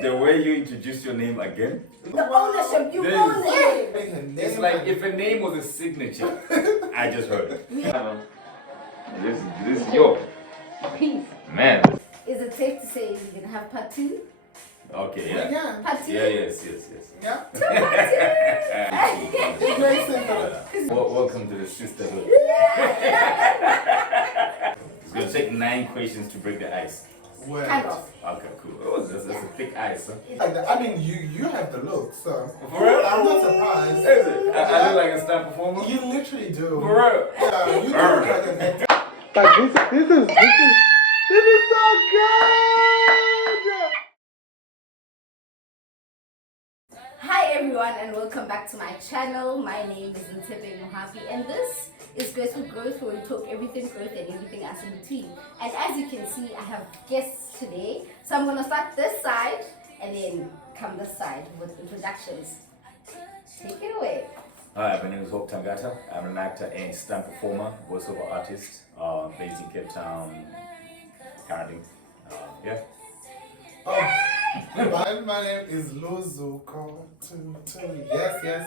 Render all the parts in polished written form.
the way you introduce your name again. The ownership, you own it. It's like if a name was a signature. I just heard it. This is your Peace. man. Is it safe to say we're gonna have part 2? Okay, yeah. Yeah. Part 2? Yeah, yes. Yeah. 2 part 2. Very simple. Welcome to the sisterhood. It's gonna take 9 questions to break the ice. Well, Kind of. Okay, cool. Oh, that's a thick ice, huh? I mean, you have the look, so For real? I'm not surprised. Is it? I look like a star performer? You literally do. For real? Yeah, you do look like an actor. Like this is so good. Hi everyone and welcome back to my channel. My name is Uhmmm and this is Graceful Growth, where we talk everything growth and everything else in between. And as you can see, I have guests today. So I'm going to start this side and then come this side with introductions. Take it away. Hi, my name is Hope Tangata. I'm an actor and stunt performer, voiceover artist, based in Cape Town, currently. Yeah. Oh, my name is Luzuko. Yes.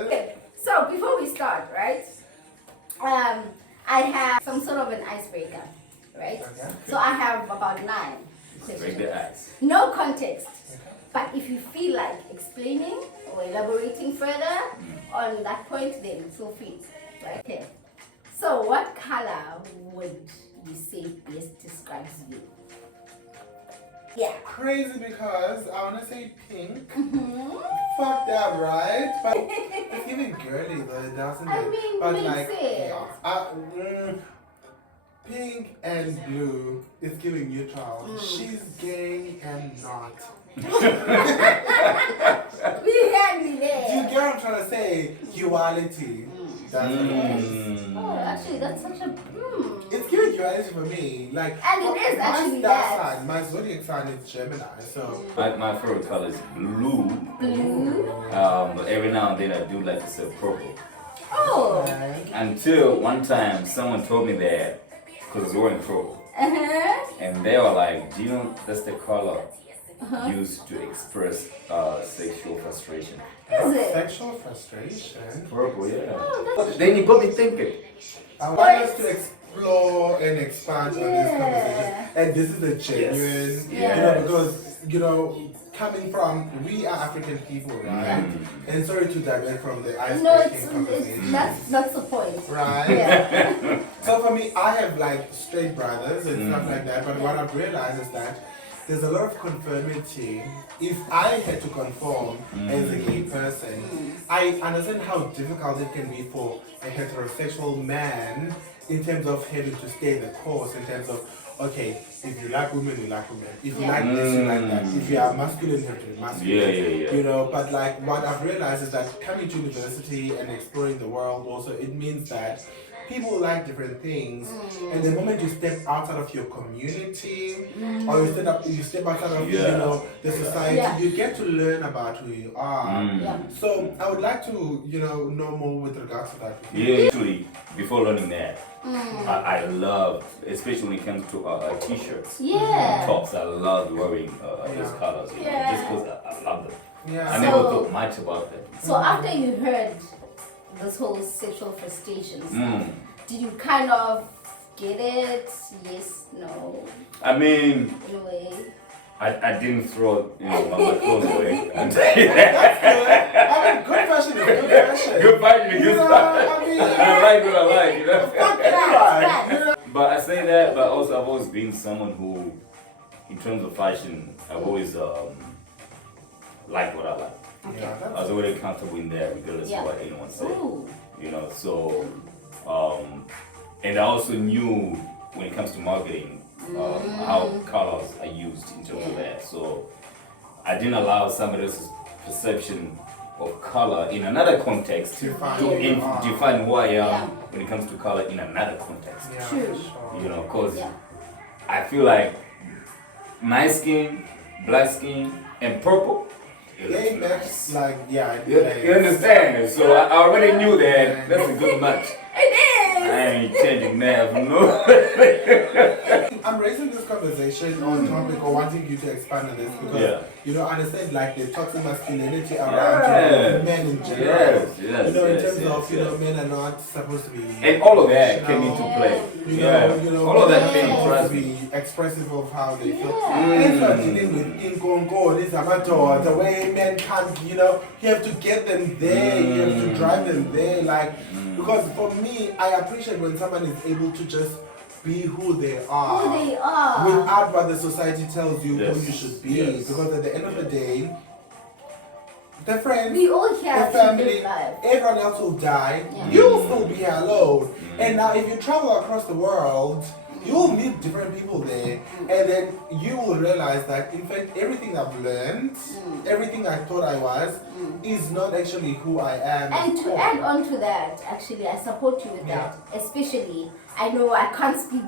Okay, so before we start, right? I have some sort of an icebreaker, right? Okay. So I have about 9 Break questions. the ice. No context. But if you feel like explaining or elaborating further on that point, then feel free. Right? Okay. So what color would you say best describes you? Yeah. Crazy because I want to say pink. Fuck that, right? But it's even girly though, doesn't it? I mean, but makes like, sense. pink and blue is giving neutral. She's gay and not. We can be Do you there. get what I'm trying to say? Duality. That's what it is. Oh, actually, that's such a. It's giving duality for me. Like, And it is actually my that. star sign, my zodiac sign is Gemini, so. My favorite color is blue. Blue. But every now and then I do like to say purple. Oh. Until one time someone told me that, because I was wearing purple. And they were like, do you know that's the color used to express sexual frustration? Is it? Sexual frustration. Purple, yeah. Oh, that's Then you got me thinking. I want us to explore and expand on this conversation. And this is a genuine, Yes. because, coming from, we are African people, right? And sorry to divert from the no, icebreaking conversation. it's that's the point. Right? Yeah. So for me, I have like straight brothers and stuff like that, but what I've realized is that there's a lot of conformity. If I had to conform as a gay person, I understand how difficult it can be for a heterosexual man in terms of having to stay the course, in terms of, okay, if you like women, you like women. If you like this, you like that. If you are masculine, you have to be masculine. Yeah. But like what I've realized is that coming to university and exploring the world also, it means that people like different things, and the moment you step outside of your community or you step outside of the society, you get to learn about who you are. So I would like to know more with regards to that. Yeah, actually, before learning that, I love, especially when it comes to t-shirts, tops. I love wearing those colors, just because I love them. I never thought much about them. So after you heard this whole sexual frustrations, did you kind of get it? Yes, no, I mean, in a way. I didn't throw my clothes away. That's good. I mean, good fashion is good fashion. Good fashion, good stuff. I mean, I like what I like, Right. But I say that, but also I've always been someone who, in terms of fashion, I've always liked what I like. Yeah, I was already comfortable in there, regardless of what anyone said. Ooh. So, and I also knew when it comes to marketing, how colors are used in terms of that. So, I didn't allow somebody else's perception of color in another context to define who I am when it comes to color in another context. Yeah, True. sure. Because I feel like my skin, black skin, and purple. They match, like, You understand? So I already knew that that's a good match. It is. I ain't changing that, no. I'm raising this conversation conversation on topic or wanting you to expand on this because you know, understand like the toxic masculinity around men in general. You know, in terms of you know, men are not supposed to be and all of that came into play. You know, all of that men came are into supposed to play. be expressive of how they feel. And so dealing with ingongo, this amateur, the way men can't, you know, you have to get them there, you have to drive them there, like because for me, I appreciate when someone is able to just be who they are. Who they are. Without what the society tells you Yes. who you should be. Yes. Because at the end of the day, the friends, We all the have to family, live life. everyone else will die. Yeah. You'll still be here alone. And now if you travel across the world, you'll meet different people there. And then you will realize that in fact everything I've learned, everything I thought I was, is not actually who I am. And to add on to that, actually, I support you with that. Especially, I know I can't speak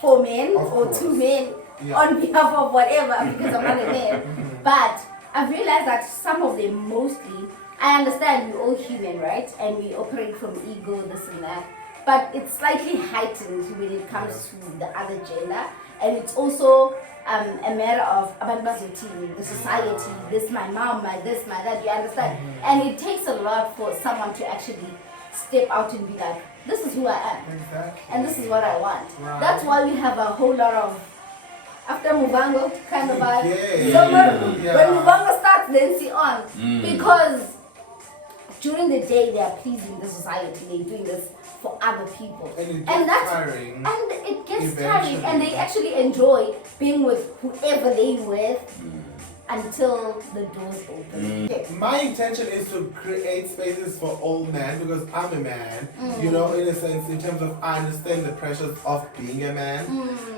for men Of or course. two men Yeah. on behalf of whatever because I'm not a man. But I've realized that some of them mostly, I understand we're all human, right? And we operate from ego, this and that. But it's slightly heightened when it comes to the other gender. And it's also a matter of abantu bazothini, the society, this my mom, my this, my that, you understand? And it takes a lot for someone to actually step out and be like, this is who I am. Exactly. And this is what I want. Right. That's why we have a whole lot of after Mubango kind of vibe. Yeah. So when Yeah. Mubango starts, then see on. Because during the day they are pleasing the society, they're doing this for other people. And it And gets that's tiring. and it gets Eventually. tiring and they actually enjoy being with whoever they with until the doors open. Okay. My intention is to create spaces for all men because I'm a man, you know, in a sense, in terms of I understand the pressures of being a man.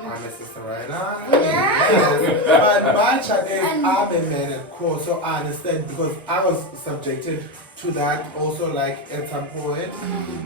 I'm a sister right now. Yeah. Yes. But my chat is And- I'm a man at core, so I understand because I was subjected to that also like at some point.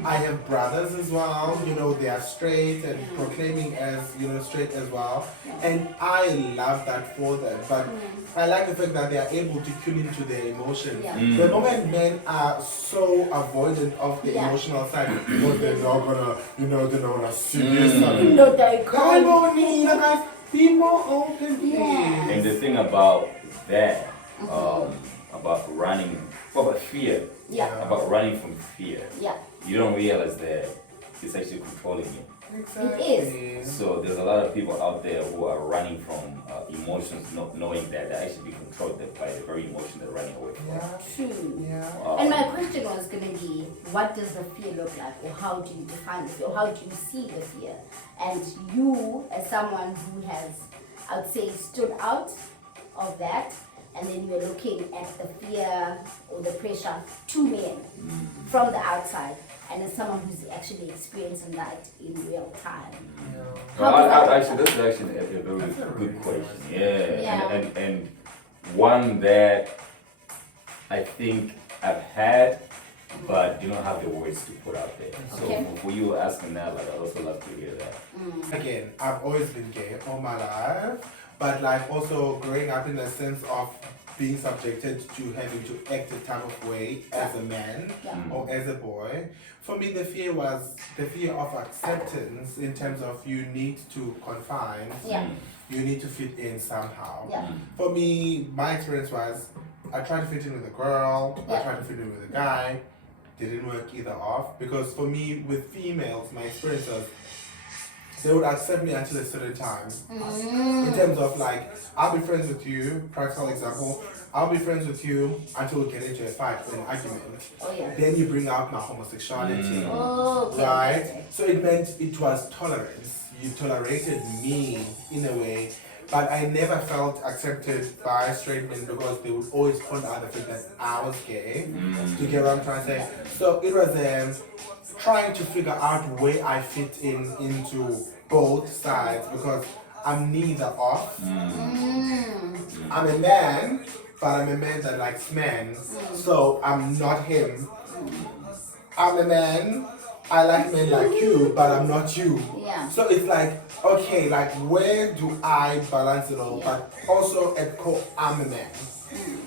I have brothers as well, you know, they are straight and proclaiming as, you know, straight as well. And I love that for them. But I like the fact that they are able to tune into their emotions. Yeah. The moment men are so avoidant of the Yeah. emotional side, because they're not gonna, you know, they're not gonna serious side. No, they I can't. don't need guys, be more open, please. Yeah. And the thing about that, about running, about fear, Yeah. about running from fear, Yeah. you don't realize that it's actually controlling you. Exactly. So there's a lot of people out there who are running from emotions, not knowing that they're actually being controlled by the very emotion they're running away from. Yeah. True. Yeah. And my question was going to be, what does the fear look like, or how do you define the fear, or how do you see the fear? And you, as someone who has, I would say, stood out of that, and then you're looking at the fear or the pressure to men from the outside, and as someone who's actually experiencing that in real time. Well, How does that look actually, like? this is actually a very That's a really good good question. question. Yeah, Yeah. And one that I think I've had, but you don't have the words to put out there. So Okay. for you asking that, like, I'd also love to hear that. Again, I've always been gay all my life, but like also growing up in a sense of being subjected to having to act a type of way as a man Yeah. or as a boy. For me, the fear was the fear of acceptance in terms of you need to confine, Yeah. you need to fit in somehow. Yeah. For me, my experience was I tried to fit in with a girl, I Yeah. tried to fit in with a guy, didn't work either off because for me, with females, my experience was they would accept me until a certain time. In terms of like, I'll be friends with you, practical example, I'll be friends with you until we get into a fight or an argument. Oh, yeah. Then you bring out my homosexuality. Oh, okay. Right? So it meant it was tolerance. You tolerated me in a way, but I never felt accepted by straight men because they would always point out the fact that I was gay. Do you get what I'm trying to say? So it was trying to figure out where I fit into both sides because I'm neither off. I'm a man, but I'm a man that likes men. So I'm not him. I'm a man, I like men like you, but I'm not you. Yeah. So it's like, okay, like where do I balance it all? Yeah. But also at core, I'm a man.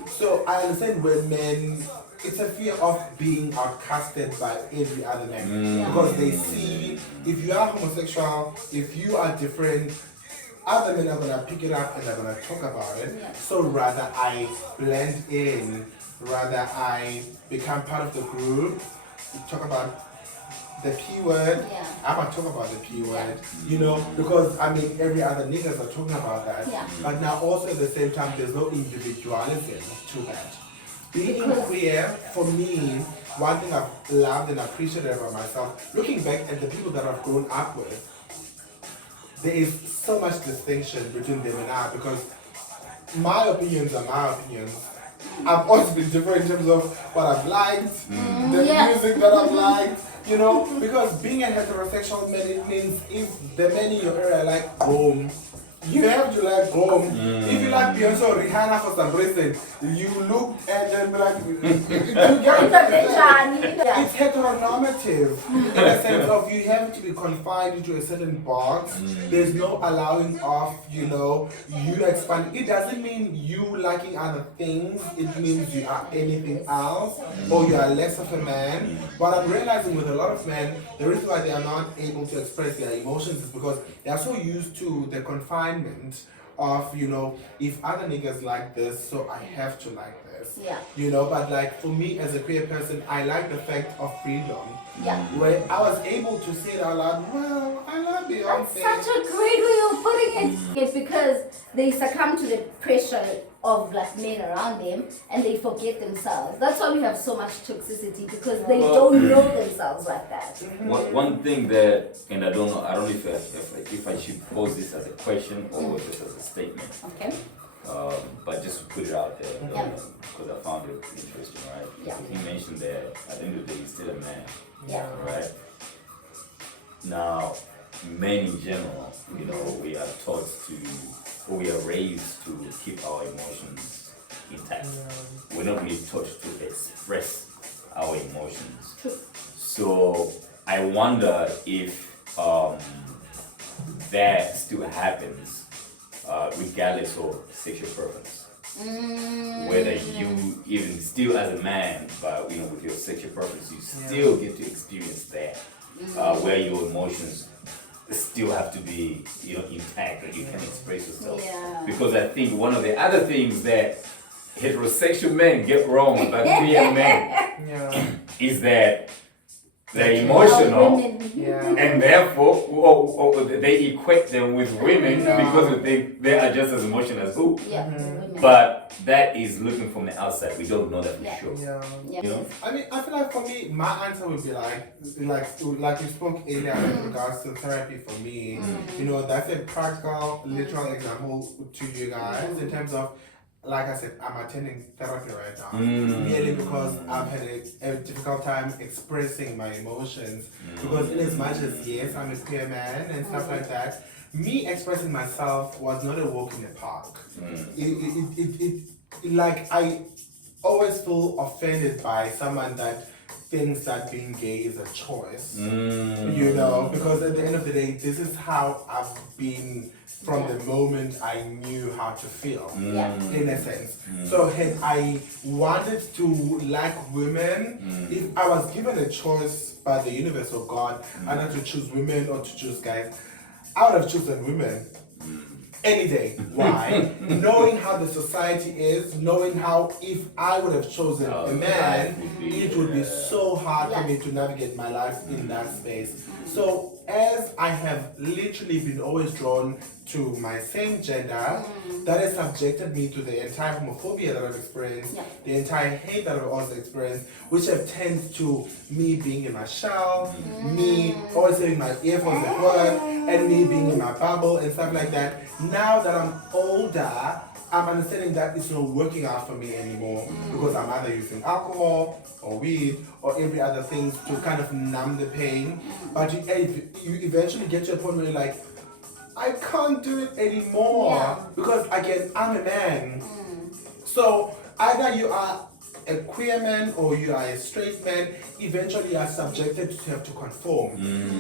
So I understand when men, it's a fear of being outcasted by every other man. Yeah. Because they see, if you are homosexual, if you are different, other men are gonna pick it up and they're gonna talk about it. Yeah. So rather I blend in, rather I become part of the group, talk about the P word. Yeah. I'm gonna talk about the P word, you know, because I mean every other niggas are talking about that. Yeah. But now also at the same time there's no individualism to that. Being Because- queer, for me, one thing I've loved and appreciated about myself, looking back at the people that I've grown up with, there is so much distinction between them and I because my opinions are my opinions. I've always been different in terms of what I've liked, the Yeah. music that I've liked, you know, because being a heterosexual man, it means if the men in your area like Rome, you have to like Rome. If you like Beyonce or Rihanna for some reason, you look at them like, you get Yeah. it's heteronormative in a sense of you have to be confined into a certain box. There's no allowing of, you know, you expand. It doesn't mean you liking other things. It means you are anything else or you are less of a man. What I'm realizing with a lot of men, the reason why they are not able to express their emotions is because they are so used to the confinement of, you know, if other niggas like this, so I have to like this. Yeah. You know, but like for me as a queer person, I like the fact of freedom. Yeah. Where I was able to say it out loud, well, I love That's Beyonce. such a great way of putting it. It's because they succumb to the pressure of like men around them and they forget themselves. That's why we have so much toxicity because they don't know themselves like that. One thing that, and I don't know if I should pose this as a question or just as a statement, Okay. but just to put it out there Yeah. because I found it interesting, right? Yeah. He mentioned that at the end of the day, he's still a man, Yeah. right? Now, men in general, you know, we are taught to, or we are raised to keep our emotions intact. We're not really taught to express our emotions. True. So I wonder if that still happens regardless of sexual preference. Whether you even still as a man, but you know, with your sexual preference, you still get to experience that, where your emotions still have to be, you know, intact, and you can express yourself. Yeah. Because I think one of the other things that heterosexual men get wrong about queer men Yeah. is that they're emotional, Women. Yeah. and therefore they equate them with women because they are just as emotional as who. Yeah. Women. But that is looking from the outside. We don't know that for Yeah. sure. Yeah. Yeah. You know? I mean, I feel like for me, my answer would be like we spoke earlier in regards to therapy for me. You know, that's a practical, literal example to you guys in terms of, like I said, I'm attending therapy right now. Merely because I've had a difficult time expressing my emotions. Because in as much as, yes, I'm a queer man and stuff like that, me expressing myself was not a walk in the park. Like, I always feel offended by someone that thinks that being gay is a choice. You know, because at the end of the day, this is how I've been from the moment I knew how to feel, Yeah. in a sense. So had I wanted to like women, if I was given a choice by the universe or God, either to choose women or to choose guys, I would have chosen women. Any day. Why? Knowing how the society is, knowing how if I would have chosen a man, it would be so hard for me to navigate my life in that space. So as I have literally been always drawn to my same gender, that has subjected me to the entire homophobia that I've experienced, the entire hate that I've also experienced, which have tended to me being in my shell, me always having my earphones at work, and me being in my bubble and stuff like that. Now that I'm older, I'm understanding that it's not working out for me anymore because I'm either using alcohol or weed or every other thing to kind of numb the pain. But you eventually get to a point where you're like, I can't do it anymore because again, I'm a man. So either you are a queer man or you are a straight man, eventually you are subjected to have to conform.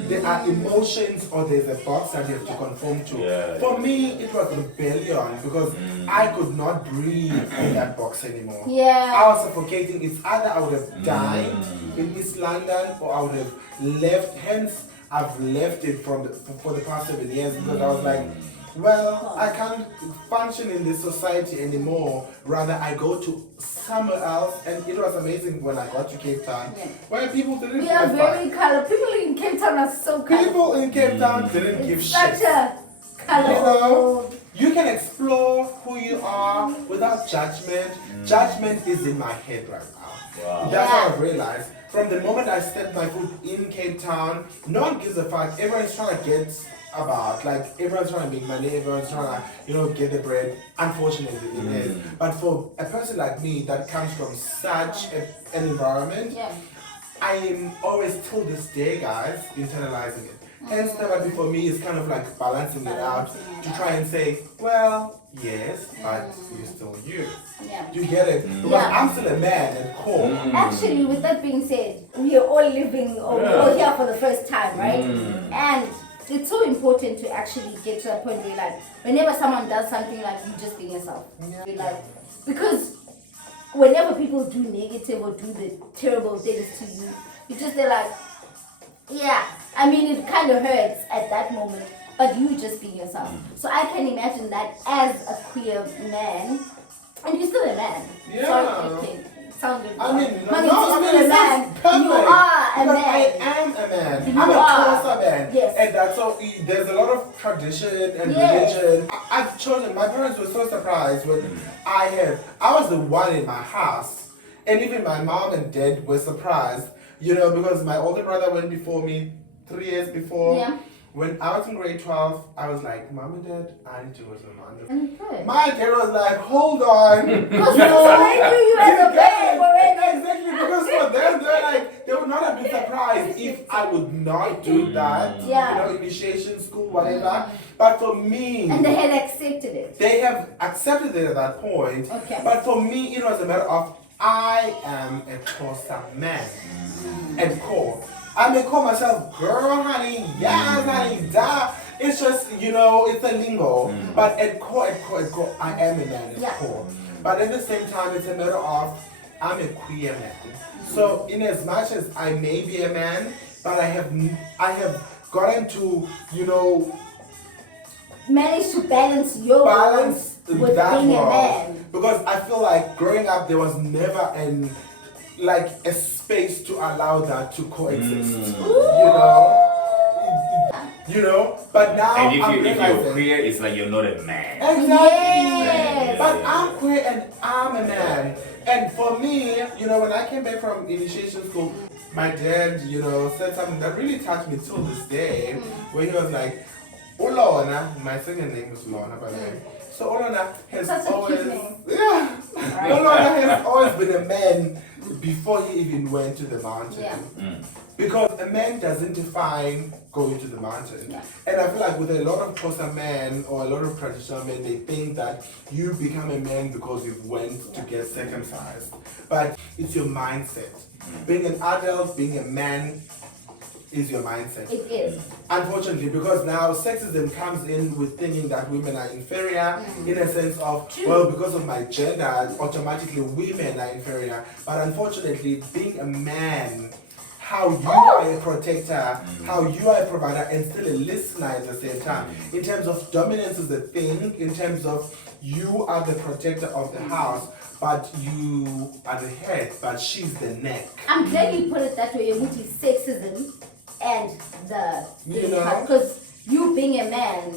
There are emotions or there's a box that you have to conform to. For me, it was rebellion because I could not breathe in that box anymore. I was suffocating. It's either I would have died in East London or I would have left. Hence, I've left it for the past 7 years because I was like, well, I can't function in this society anymore. Rather, I go to somewhere else. And it was amazing when I got to Cape Town, where people didn't We give are a fuck. very colorful. People in Cape Town are so colorful. People in Cape Town didn't give Such shit. a colorful. You can explore who you are without judgment. Judgment is in my head right now. Wow. That's what I've realized. From the moment I stepped my foot in Cape Town, no one gives a fuck. Everyone's trying to get about. Like, everyone's trying to make money. Everyone's trying to, get the bread. Unfortunately, it is. But for a person like me that comes from such an environment, I am always till this day, guys, internalizing it. Hence, therapy for me is kind of like balancing it out to try and say, well, yes, but you're still you. You get it? Because I'm still a man at core. Actually, with that being said, we are all living, or we're all here for the first time, right? And it's so important to actually get to a point where, like, whenever someone does something, like, you just be yourself. Like, because whenever people do negative or do the terrible things to you, you just they're like, I mean, it kind of hurts at that moment, but you just be yourself. So I can imagine that as a queer man, and you're still a man. Sorry, okay, sounded I mean, you're no, still a man. perfect. You are a Because man. I am a man. You I'm a are. Xhosa man. Yes. And that's so there's a lot of tradition and religion. I've chosen, my parents were so surprised when I was the one in my house, and even my mom and dad were surprised, because my older brother went before me 3 years before. When I was in grade 12, I was like, Mom and Dad, I need to go to the laundry. My dad was like, hold on. Because they knew you as a man already. Exactly, because for them, they would not have been surprised if I would not do that. Initiation school, whatever. But for me... And they had accepted it. They have accepted it at that point. Okay. But for me, it was a matter of, I am a Xhosa man. At core. I may call myself girl, honey, yes, honey, da. It's just, it's a lingo. But at core, I am a man at core. But at the same time, it's a matter of, I'm a queer man. So in as much as I may be a man, but I have gotten to, manage to balance your roles with that being a role. man. Because I feel like growing up, there was never a space to allow that to coexist. But now And I'm if realizing, you're queer, it's like you're not a man. exactly. Yes. But I'm queer and I'm a man. And for me, when I came back from initiation school, my dad, said something that really touched me till this day, where he was like, Olona, my second name is Lorna, by the way. So Olona has Such a always, cute name. Olona has always been a man before he even went to the mountain. Because a man doesn't define going to the mountain. And I feel like with a lot of Xhosa men or a lot of traditional men, they think that you become a man because you went to get circumcised. But it's your mindset. Being an adult, being a man, is your mindset. It is. Unfortunately, because now sexism comes in with thinking that women are inferior in a sense of, well, because of my gender, automatically women are inferior. But unfortunately, being a man, how you are a protector, how you are a provider, and still a listener at the same time. In terms of dominance is the thing, in terms of you are the protector of the house, but you are the head, but she's the neck. I'm glad you put it that way, which is sexism and the because you being a man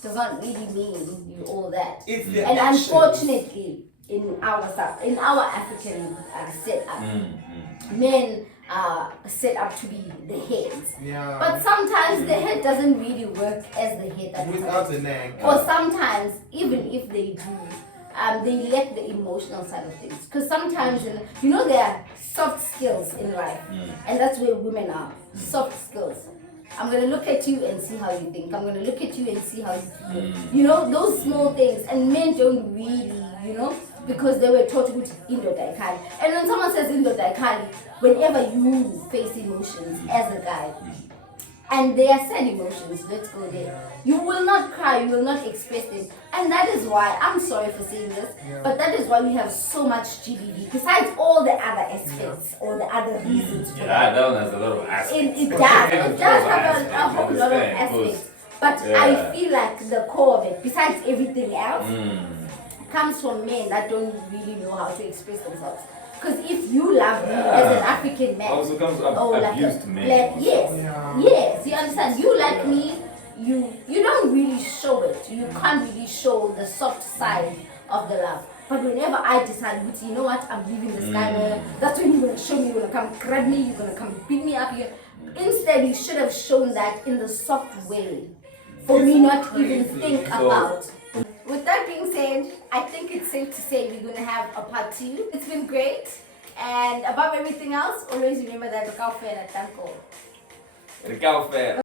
does not really mean you all that. It's the and actions. Unfortunately, in our African setup, men are set up to be the heads. But sometimes the head doesn't really work as the head that without the neck. Or sometimes, even if they do, they lack the emotional side of things. Because sometimes, there are soft skills in life. And that's where women are. Soft skills. I'm going to look at you and see how you think. I'm going to look at you and see how you feel. Those small things. And men don't really, because they were taught with indoor can. And when someone says indoor can, whenever you face emotions as a guy, and they are sad emotions, let's go there. You will not cry, you will not express them. And that is why, I'm sorry for saying this, but that is why we have so much GBV, besides all the other aspects, or the other reasons for That one has a lot of aspects. It does have a whole lot of aspects. But Yeah. I feel like the core of it, besides everything else, Mm. comes from men that don't really know how to express themselves. Because if you love me as an African man, Also comes abused men. black, also. yes, Yeah. yes, you understand. You like Yeah. me, you don't really show it. You can't really show the soft side of the love. But whenever I decide, you know what, I'm leaving this guy there, that's when you're gonna show me, you're gonna come grab me, you're gonna come beat me up. Instead, you should have shown that in the soft way, for me not even think So- about. With that being said, I think it's safe to say we're going to have a part 2. It's been great. And above everything else, always remember that the cow fair at Tanko. The cow fair.